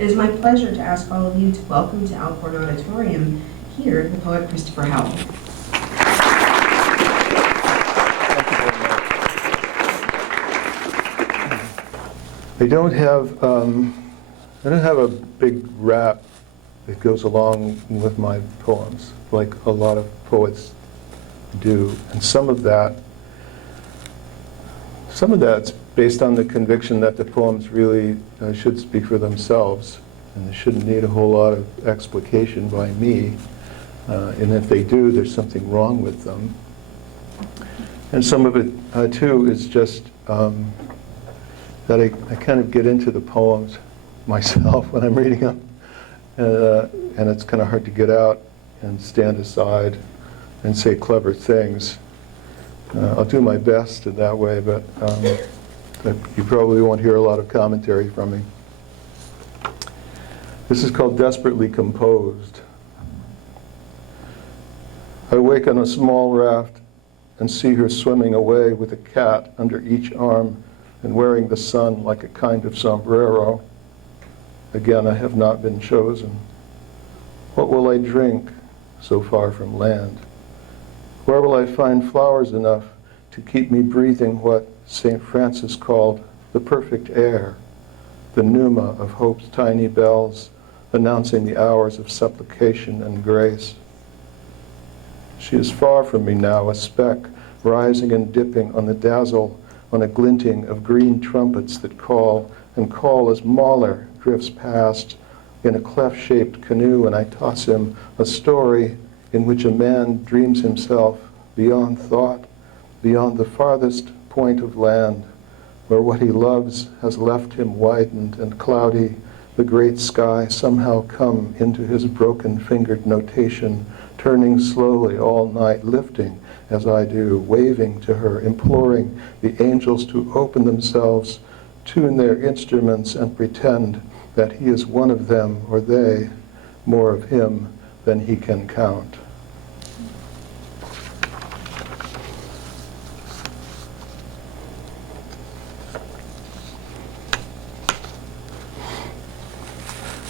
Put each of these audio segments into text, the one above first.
It is my pleasure to ask all of you to welcome to Alcorn Auditorium here the poet Christopher Howell. I don't have a big rap that goes along with my poems, like a lot of poets do, and some of that's based on the conviction that the poems really should speak for themselves, and they shouldn't need a whole lot of explication by me. And if they do, there's something wrong with them. And some of it, too, is just that I kind of get into the poems myself when I'm reading them. And it's kind of hard to get out and stand aside and say clever things. I'll do my best in that way, but you probably won't hear a lot of commentary from me. This is called Desperately Composed. I wake on a small raft and see her swimming away with a cat under each arm and wearing the sun like a kind of sombrero. Again, I have not been chosen. What will I drink so far from land? Where will I find flowers enough to keep me breathing what St. Francis called the perfect air, the pneuma of hope's tiny bells announcing the hours of supplication and grace? She is far from me now, a speck rising and dipping on the dazzle, on a glinting of green trumpets that call and call as Mahler drifts past in a cleft-shaped canoe, and I toss him a story in which a man dreams himself beyond thought, beyond the farthest point of land, where what he loves has left him widened and cloudy, the great sky somehow come into his broken-fingered notation, turning slowly all night, lifting as I do, waving to her, imploring the angels to open themselves, tune their instruments, and pretend that he is one of them, or they, more of him than he can count.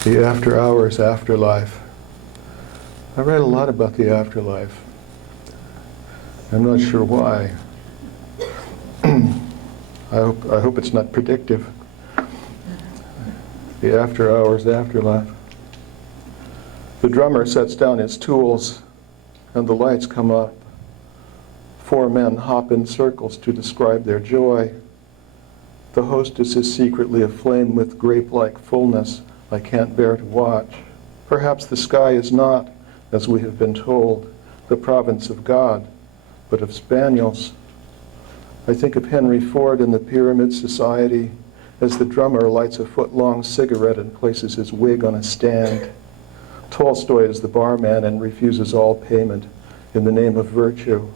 The after hours afterlife. I read a lot about the afterlife. I'm not sure why. I hope it's not predictive. The after hours afterlife. The drummer sets down his tools and the lights come up. 4 men hop in circles to describe their joy. The hostess is secretly aflame with grape-like fullness I can't bear to watch. Perhaps the sky is not, as we have been told, the province of God, but of spaniels. I think of Henry Ford in the Pyramid Society as the drummer lights a foot-long cigarette and places his wig on a stand. Tolstoy is the barman and refuses all payment in the name of virtue.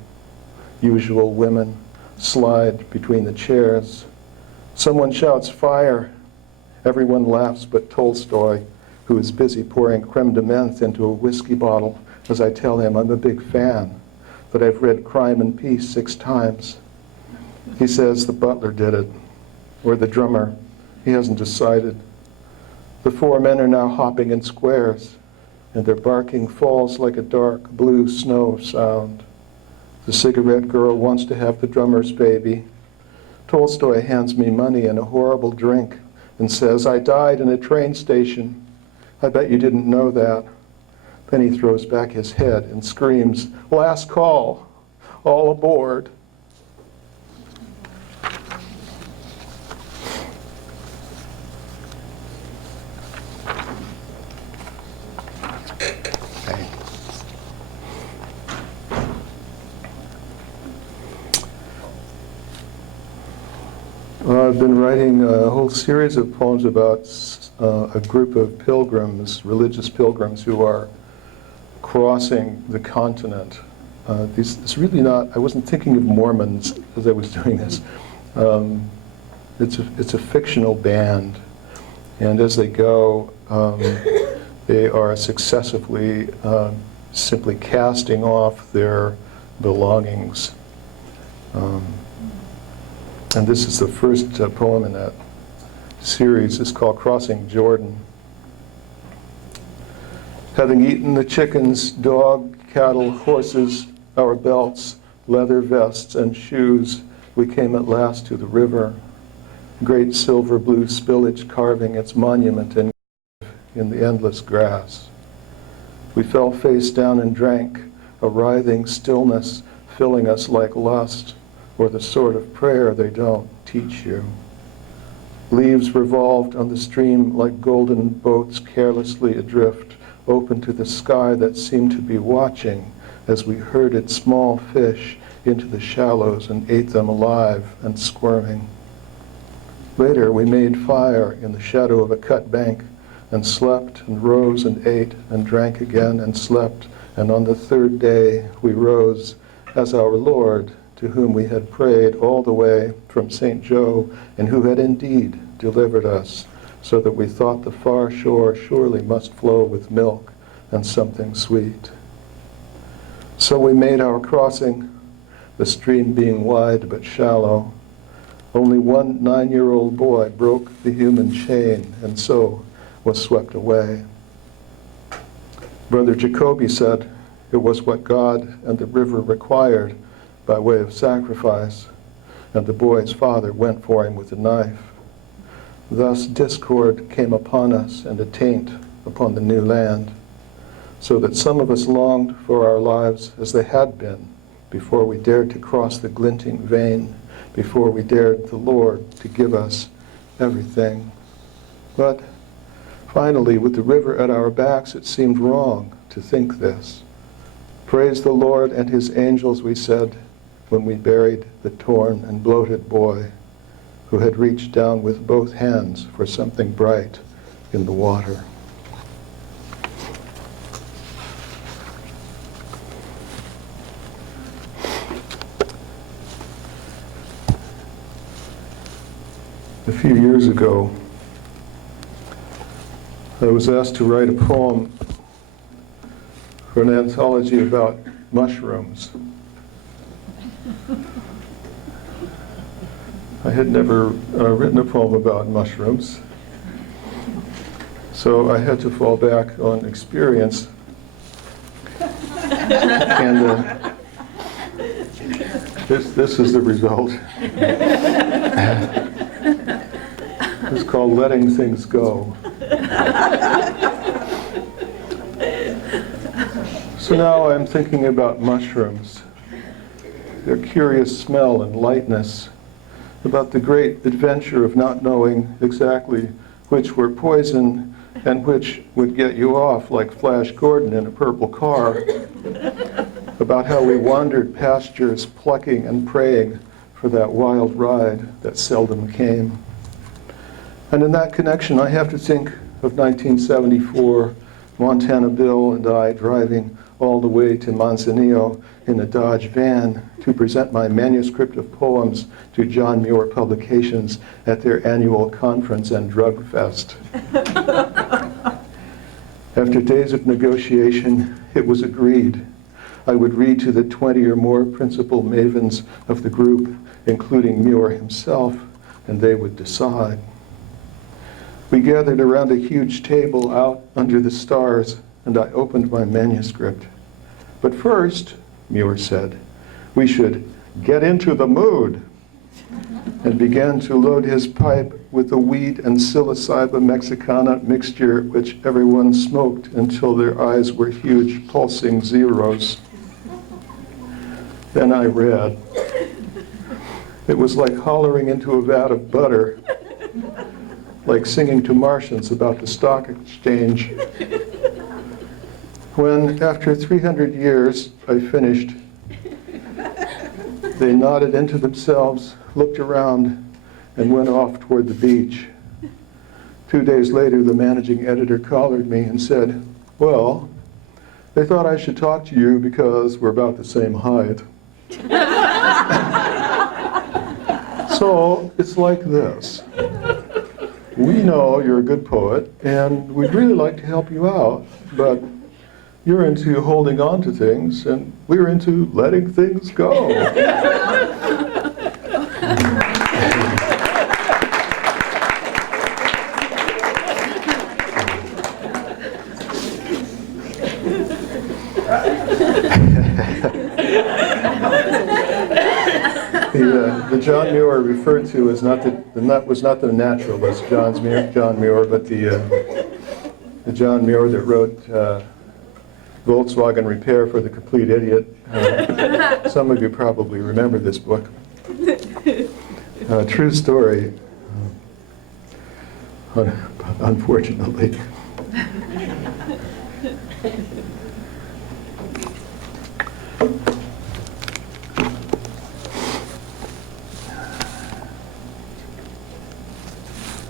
Usual women slide between the chairs. Someone shouts, "Fire!" Everyone laughs but Tolstoy, who is busy pouring creme de menthe into a whiskey bottle as I tell him I'm a big fan, that I've read Crime and Peace 6 times. He says the butler did it, or the drummer. He hasn't decided. The 4 men are now hopping in squares, and their barking falls like a dark blue snow sound. The cigarette girl wants to have the drummer's baby. Tolstoy hands me money and a horrible drink and says, "I died in a train station. I bet you didn't know that." Then he throws back his head and screams, "Last call, all aboard." I've been writing a whole series of poems about a group of pilgrims, religious pilgrims, who are crossing the continent. It's really not, I wasn't thinking of Mormons as I was doing this. It's a fictional band, and as they go, they are successively simply casting off their belongings. And this is the first poem in that series. It's called Crossing Jordan. Having eaten the chickens, dog, cattle, horses, our belts, leather vests, and shoes, we came at last to the river, great silver blue spillage carving its monument in the endless grass. We fell face down and drank, a writhing stillness filling us like lust, or the sort of prayer they don't teach you. Leaves revolved on the stream like golden boats carelessly adrift, open to the sky that seemed to be watching as we herded small fish into the shallows and ate them alive and squirming. Later, we made fire in the shadow of a cut bank and slept and rose and ate and drank again and slept, and on the third day we rose as our Lord, to whom we had prayed all the way from St. Joe, and who had indeed delivered us, so that we thought the far shore surely must flow with milk and something sweet. So we made our crossing, the stream being wide but shallow. Only one 9-year-old boy broke the human chain and so was swept away. Brother Jacoby said it was what God and the river required by way of sacrifice, and the boy's father went for him with a knife. Thus discord came upon us and a taint upon the new land, so that some of us longed for our lives as they had been before we dared to cross the glinting vein, before we dared the Lord to give us everything. But finally, with the river at our backs, it seemed wrong to think this. Praise the Lord and his angels, we said, when we buried the torn and bloated boy who had reached down with both hands for something bright in the water. A few years ago, I was asked to write a poem for an anthology about mushrooms. I had never written a poem about mushrooms, so I had to fall back on experience. And this is the result. It's called Letting Things Go. So now I'm thinking about mushrooms, their curious smell and lightness, about the great adventure of not knowing exactly which were poison and which would get you off like Flash Gordon in a purple car, about how we wandered pastures plucking and praying for that wild ride that seldom came. And in that connection, I have to think of 1974, Montana Bill and I driving all the way to Manzanillo in a Dodge van to present my manuscript of poems to John Muir Publications at their annual conference and drug fest. After days of negotiation, it was agreed I would read to the 20 or more principal mavens of the group, including Muir himself, and they would decide. We gathered around a huge table out under the stars, and I opened my manuscript. But first, Muir said, we should get into the mood, and began to load his pipe with the weed and psilocybe Mexicana mixture which everyone smoked until their eyes were huge pulsing zeros. Then I read. It was like hollering into a vat of butter, like singing to Martians about the stock exchange. When, after 300 years, I finished, they nodded into themselves, looked around, and went off toward the beach. 2 days later, the managing editor collared me and said, well, they thought I should talk to you because we're about the same height. So it's like this. We know you're a good poet, and we'd really like to help you out, but you're into holding on to things, and we're into letting things go. The John Muir referred to as was not the naturalist John Muir, but the John Muir that wrote Volkswagen Repair for the Complete Idiot. Some of you probably remember this book. True story, unfortunately.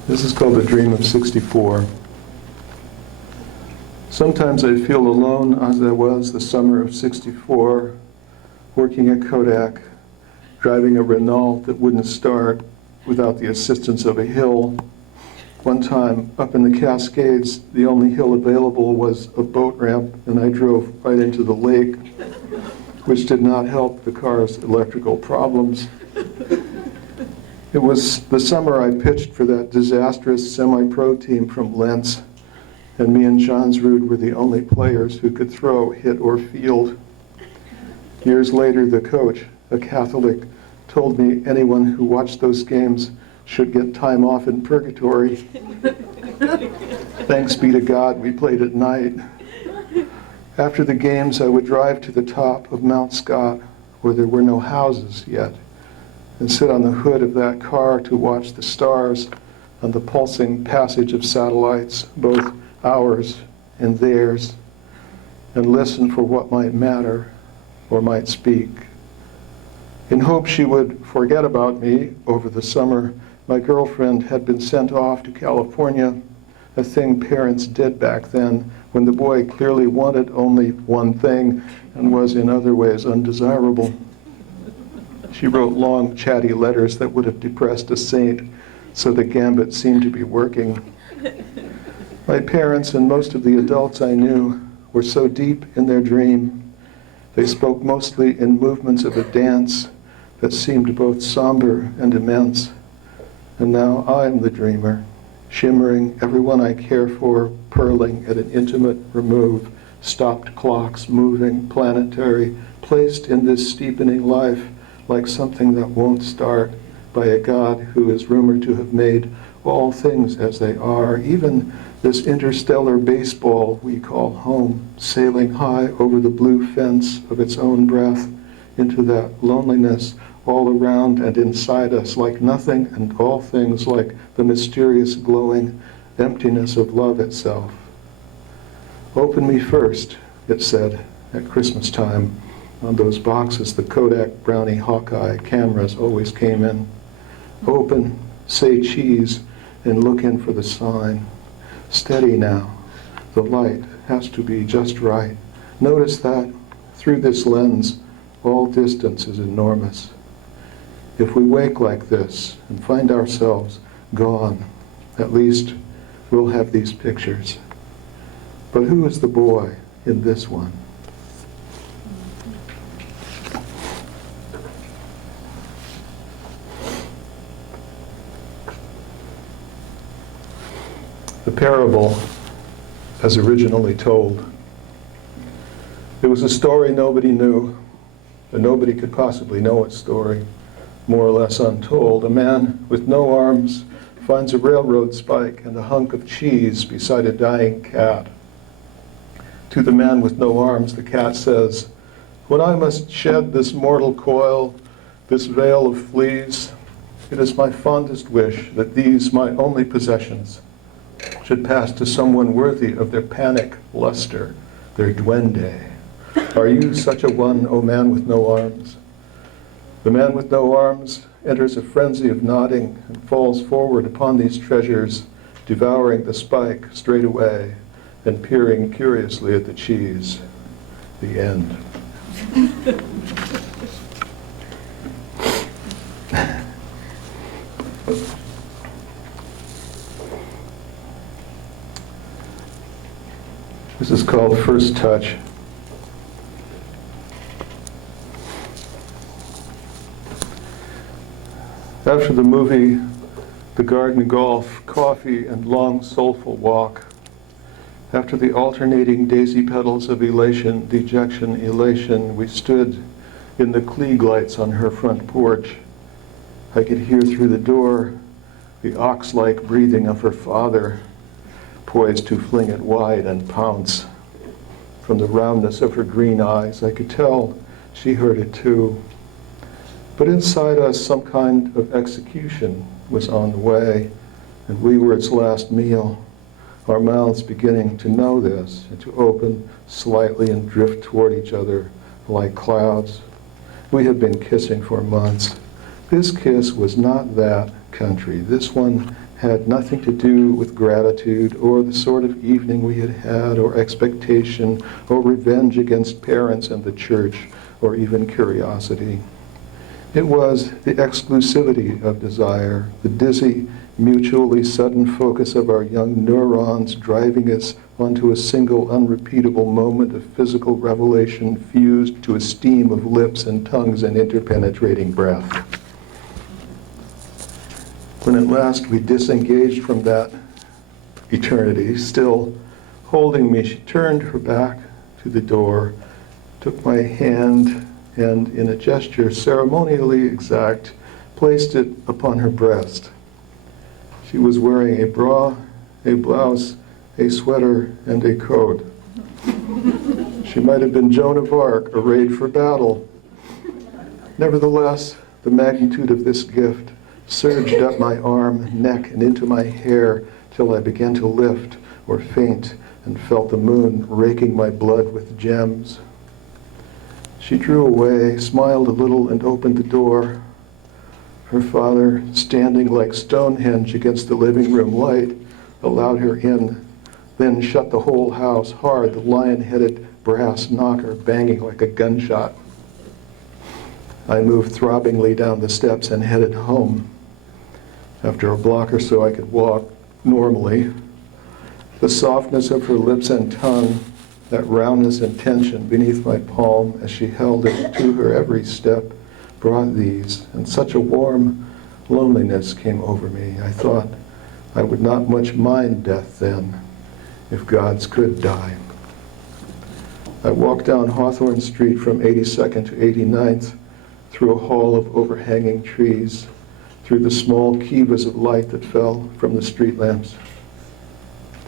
This is called The Dream of 64. Sometimes I feel alone as I was the summer of 64, working at Kodak, driving a Renault that wouldn't start without the assistance of a hill. One time, up in the Cascades, the only hill available was a boat ramp, and I drove right into the lake, which did not help the car's electrical problems. It was the summer I pitched for that disastrous semi-pro team from Lentz, and me and Johnsrud were the only players who could throw, hit, or field. Years later, the coach, a Catholic, told me anyone who watched those games should get time off in purgatory. Thanks be to God, we played at night. After the games, I would drive to the top of Mount Scott, where there were no houses yet, and sit on the hood of that car to watch the stars and the pulsing passage of satellites, both ours and theirs, and listen for what might matter or might speak. In hope she would forget about me over the summer, my girlfriend had been sent off to California, a thing parents did back then when the boy clearly wanted only one thing and was in other ways undesirable. She wrote long, chatty letters that would have depressed a saint, so the gambit seemed to be working. My parents and most of the adults I knew were so deep in their dream. They spoke mostly in movements of a dance that seemed both somber and immense. And now I'm the dreamer, shimmering, everyone I care for, purling at an intimate remove, stopped clocks moving, planetary, placed in this steepening life like something that won't start, by a God who is rumored to have made all things as they are, even this interstellar baseball we call home, sailing high over the blue fence of its own breath into that loneliness all around and inside us, like nothing and all things, like the mysterious glowing emptiness of love itself. Open me first, it said at Christmas time. On those boxes, the Kodak Brownie Hawkeye cameras always came in. Open, say cheese, and look in for the sign. Steady now. The light has to be just right. Notice that through this lens, all distance is enormous. If we wake like this and find ourselves gone, at least we'll have these pictures. But who is the boy in this one? The parable, as originally told. It was a story nobody knew, and nobody could possibly know its story, more or less untold. A man with no arms finds a railroad spike and a hunk of cheese beside a dying cat. To the man with no arms, the cat says, "When I must shed this mortal coil, this veil of fleas, it is my fondest wish that these, my only possessions, should pass to someone worthy of their panic luster, their duende. Are you such a one, O man with no arms?" The man with no arms enters a frenzy of nodding and falls forward upon these treasures, devouring the spike straight away and peering curiously at the cheese. The end. This is called First Touch. After the movie, the garden golf, coffee, and long soulful walk, After the alternating daisy petals of elation, dejection, elation, we stood in the Klieg lights on her front porch. I could hear through the door the ox-like breathing of her father, poised to fling it wide and pounce. From the roundness of her green eyes, I could tell she heard it too. But inside us, some kind of execution was on the way, and we were its last meal, our mouths beginning to know this and to open slightly and drift toward each other like clouds. We had been kissing for months. This kiss was not that country. This one had nothing to do with gratitude or the sort of evening we had had or expectation or revenge against parents and the church or even curiosity. It was the exclusivity of desire, the dizzy, mutually sudden focus of our young neurons driving us onto a single unrepeatable moment of physical revelation fused to a steam of lips and tongues and interpenetrating breath. When at last we disengaged from that eternity, still holding me, she turned her back to the door, took my hand, and in a gesture ceremonially exact, placed it upon her breast. She was wearing a bra, a blouse, a sweater, and a coat. She might have been Joan of Arc arrayed for battle. Nevertheless, the magnitude of this gift surged up my arm, neck, and into my hair till I began to lift or faint and felt the moon raking my blood with gems. She drew away, smiled a little, and opened the door. Her father, standing like Stonehenge against the living room light, allowed her in, then shut the whole house hard, the lion-headed brass knocker banging like a gunshot. I moved throbbingly down the steps and headed home. After a block or so, I could walk normally. The softness of her lips and tongue, that roundness and tension beneath my palm as she held it to her every step, brought these, and such a warm loneliness came over me. I thought I would not much mind death then, if gods could die. I walked down Hawthorne Street from 82nd to 89th, through a hall of overhanging trees, through the small kivas of light that fell from the street lamps.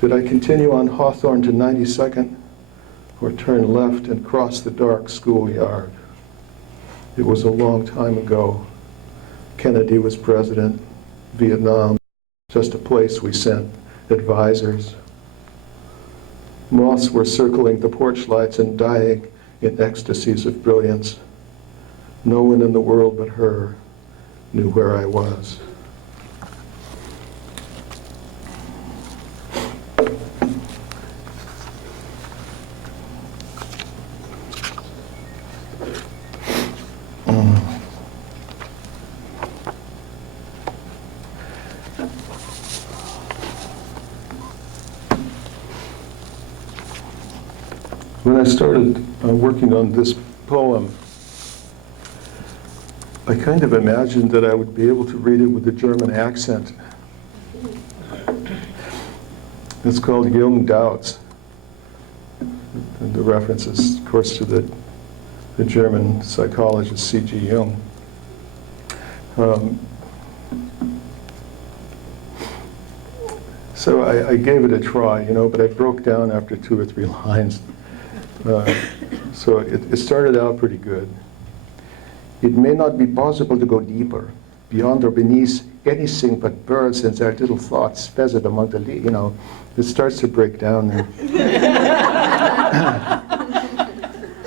Did I continue on Hawthorne to 92nd, or turn left and cross the dark schoolyard? It was a long time ago. Kennedy was president, Vietnam, just a place we sent advisors. Moths were circling the porch lights and dying in ecstasies of brilliance. No one in the world but her knew where I was. When I started working on this poem, I kind of imagined that I would be able to read it with a German accent. It's called Jung Doubts. And the reference is, of course, to the German psychologist C.G. Jung. So I gave it a try, but I broke down after 2 or 3 lines. So it started out pretty good. It may not be possible to go deeper, beyond or beneath anything but birds and their little thoughts feathered among the leaves. It starts to break down there.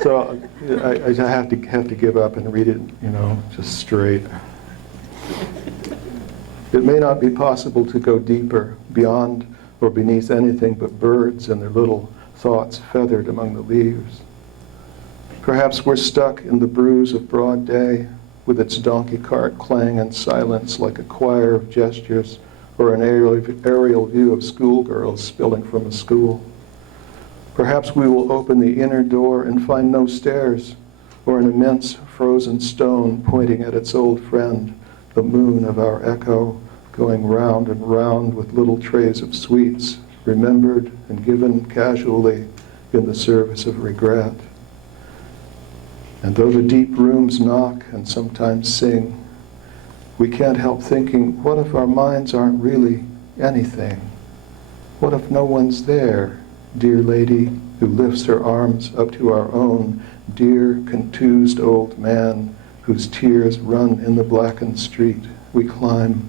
So I have to give up and read it, just straight. It may not be possible to go deeper, beyond or beneath anything but birds and their little thoughts feathered among the leaves. Perhaps we're stuck in the bruise of broad day, with its donkey cart clang and silence like a choir of gestures, or an aerial view of schoolgirls spilling from a school. Perhaps we will open the inner door and find no stairs, or an immense frozen stone pointing at its old friend, the moon of our echo, going round and round with little trays of sweets, remembered and given casually in the service of regret. And though the deep rooms knock and sometimes sing, we can't help thinking, what if our minds aren't really anything? What if no one's there, dear lady who lifts her arms up to our own, dear contused old man whose tears run in the blackened street we climb,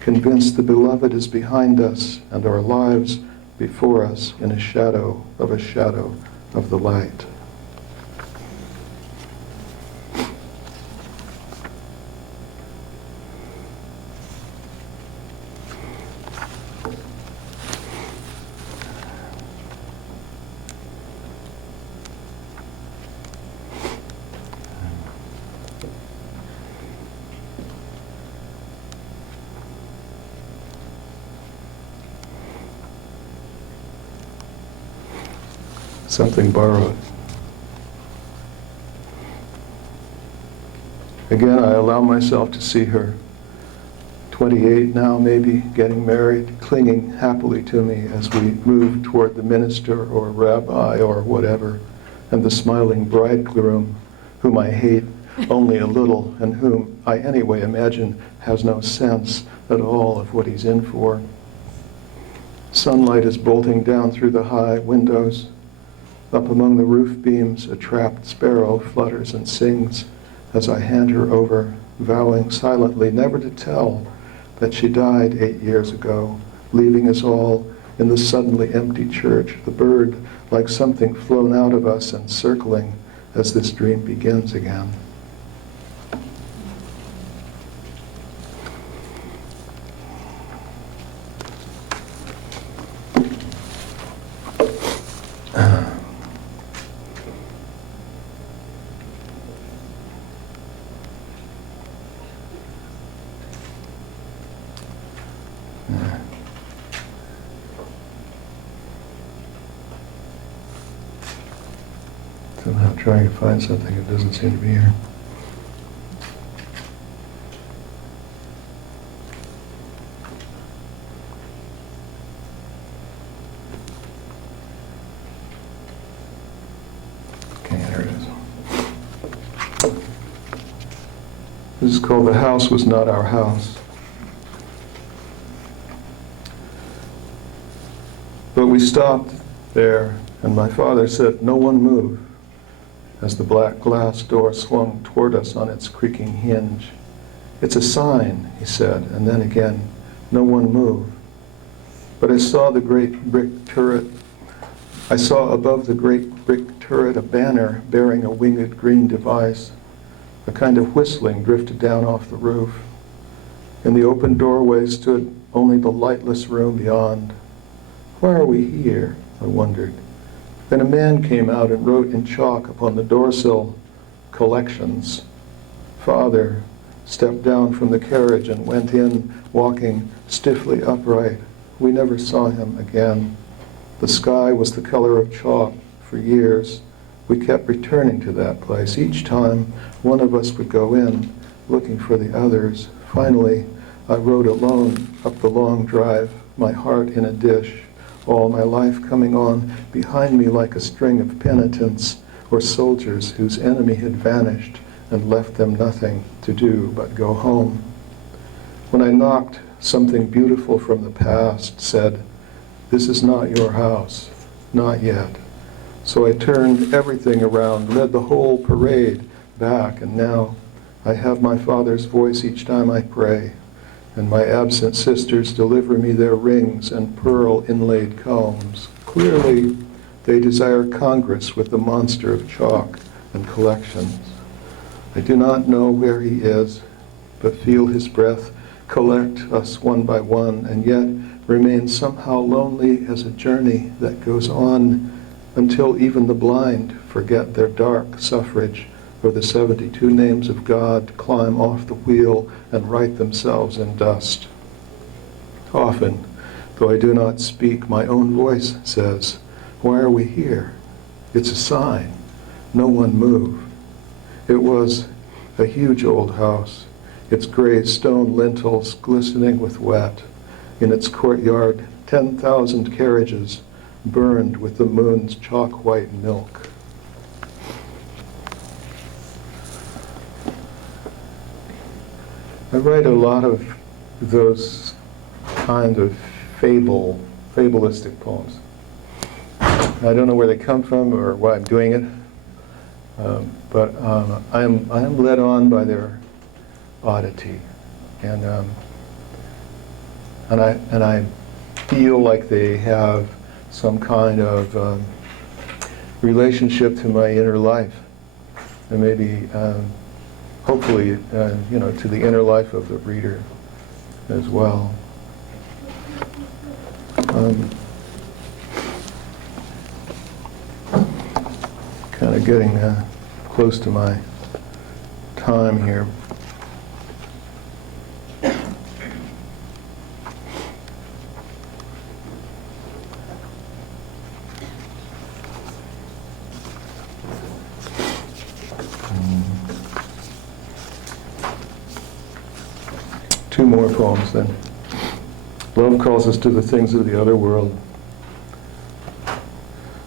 convinced the beloved is behind us and our lives before us in a shadow of the light. Something borrowed. Again, I allow myself to see her, 28 now maybe, getting married, clinging happily to me as we move toward the minister or rabbi or whatever, and the smiling bridegroom, whom I hate only a little, and whom I anyway imagine has no sense at all of what he's in for. Sunlight is bolting down through the high windows. Up among the roof beams, a trapped sparrow flutters and sings as I hand her over, vowing silently never to tell that she died 8 years ago, leaving us all in the suddenly empty church, the bird like something flown out of us and circling as this dream begins again. Somehow trying to find something that doesn't seem to be here. Okay, there it is. This is called The House Was Not Our House. But we stopped there, and my father said, "No one move," as the black glass door swung toward us on its creaking hinge. "It's a sign," he said, and then again, "No one move." But I saw the great brick turret. I saw above the great brick turret a banner bearing a winged green device. A kind of whistling drifted down off the roof. In the open doorway stood only the lightless room beyond. Why are we here? I wondered. Then a man came out and wrote in chalk upon the doorsill, "Collections." Father stepped down from the carriage and went in, walking stiffly upright. We never saw him again. The sky was the color of chalk for years. We kept returning to that place. Each time, one of us would go in, looking for the others. Finally, I rode alone up the long drive, my heart in a dish, all my life coming on behind me like a string of penitents or soldiers whose enemy had vanished and left them nothing to do but go home. When I knocked, something beautiful from the past said, "This is not your house, not yet." So I turned everything around, led the whole parade back, and now I have my Father's voice each time I pray, and my absent sisters deliver me their rings and pearl-inlaid combs. Clearly, they desire congress with the monster of chalk and collections. I do not know where he is, but feel his breath collect us one by one, and yet remain somehow lonely as a journey that goes on until even the blind forget their dark suffrage, or the 72 names of God climb off the wheel and write themselves in dust. Often, though I do not speak, my own voice says, "Why are we here? It's a sign. No one move." It was a huge old house, its gray stone lintels glistening with wet. In its courtyard, 10,000 carriages burned with the moon's chalk-white milk. I write a lot of those kind of fableistic poems. I don't know where they come from or why I'm doing it, but I am led on by their oddity, and I feel like they have some kind of relationship to my inner life, and maybe hopefully to the inner life of the reader as well. Kind of getting close to my time here. Two more poems then. Love calls us to the things of the other world.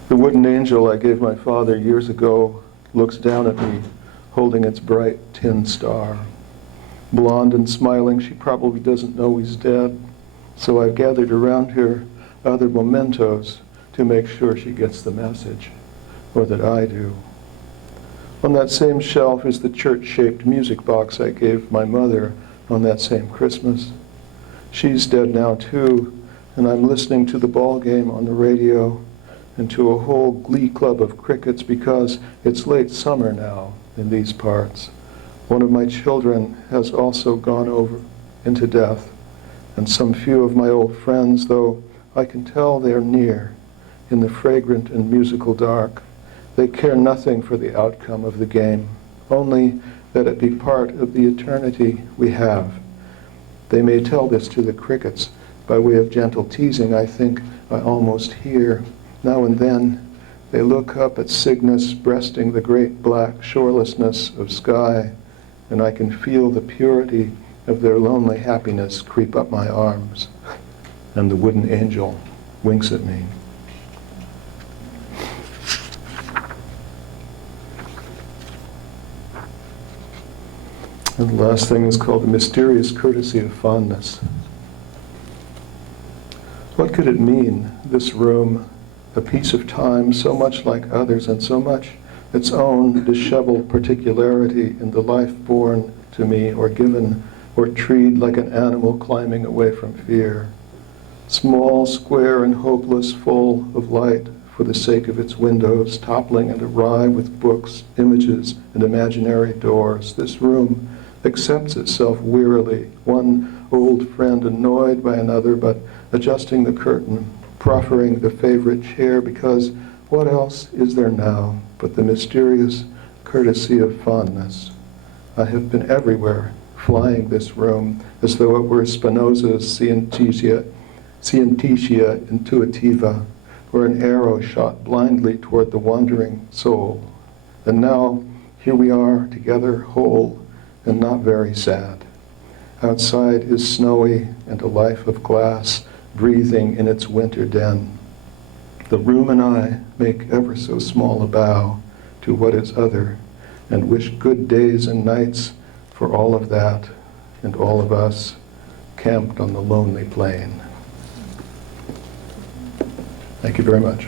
The wooden angel I gave my father years ago looks down at me, holding its bright tin star. Blonde and smiling, she probably doesn't know he's dead, so I've gathered around her other mementos to make sure she gets the message, or that I do. On that same shelf is the church-shaped music box I gave my mother on that same Christmas. She's dead now too, and I'm listening to the ball game on the radio and to a whole glee club of crickets because it's late summer now in these parts. One of my children has also gone over into death, and some few of my old friends, though I can tell they're near in the fragrant and musical dark. They care nothing for the outcome of the game, only that it be part of the eternity we have. They may tell this to the crickets by way of gentle teasing. I think I almost hear. Now and then they look up at Cygnus breasting the great black shorelessness of sky, and I can feel the purity of their lonely happiness creep up my arms, and the wooden angel winks at me. And the last thing is called the mysterious courtesy of fondness. What could it mean, this room, a piece of time so much like others and so much its own disheveled particularity in the life born to me or given or treed like an animal climbing away from fear? Small, square, and hopeless, full of light for the sake of its windows, toppling and awry with books, images, and imaginary doors. This room accepts itself wearily, one old friend annoyed by another, but adjusting the curtain, proffering the favorite chair, because what else is there now but the mysterious courtesy of fondness? I have been everywhere, flying this room, as though it were Spinoza's scientia intuitiva, or an arrow shot blindly toward the wandering soul. And now, here we are, together, whole, and not very sad. Outside is snowy and a life of glass, breathing in its winter den. The room and I make ever so small a bow to what is other, and wish good days and nights for all of that, and all of us, camped on the lonely plain. Thank you very much.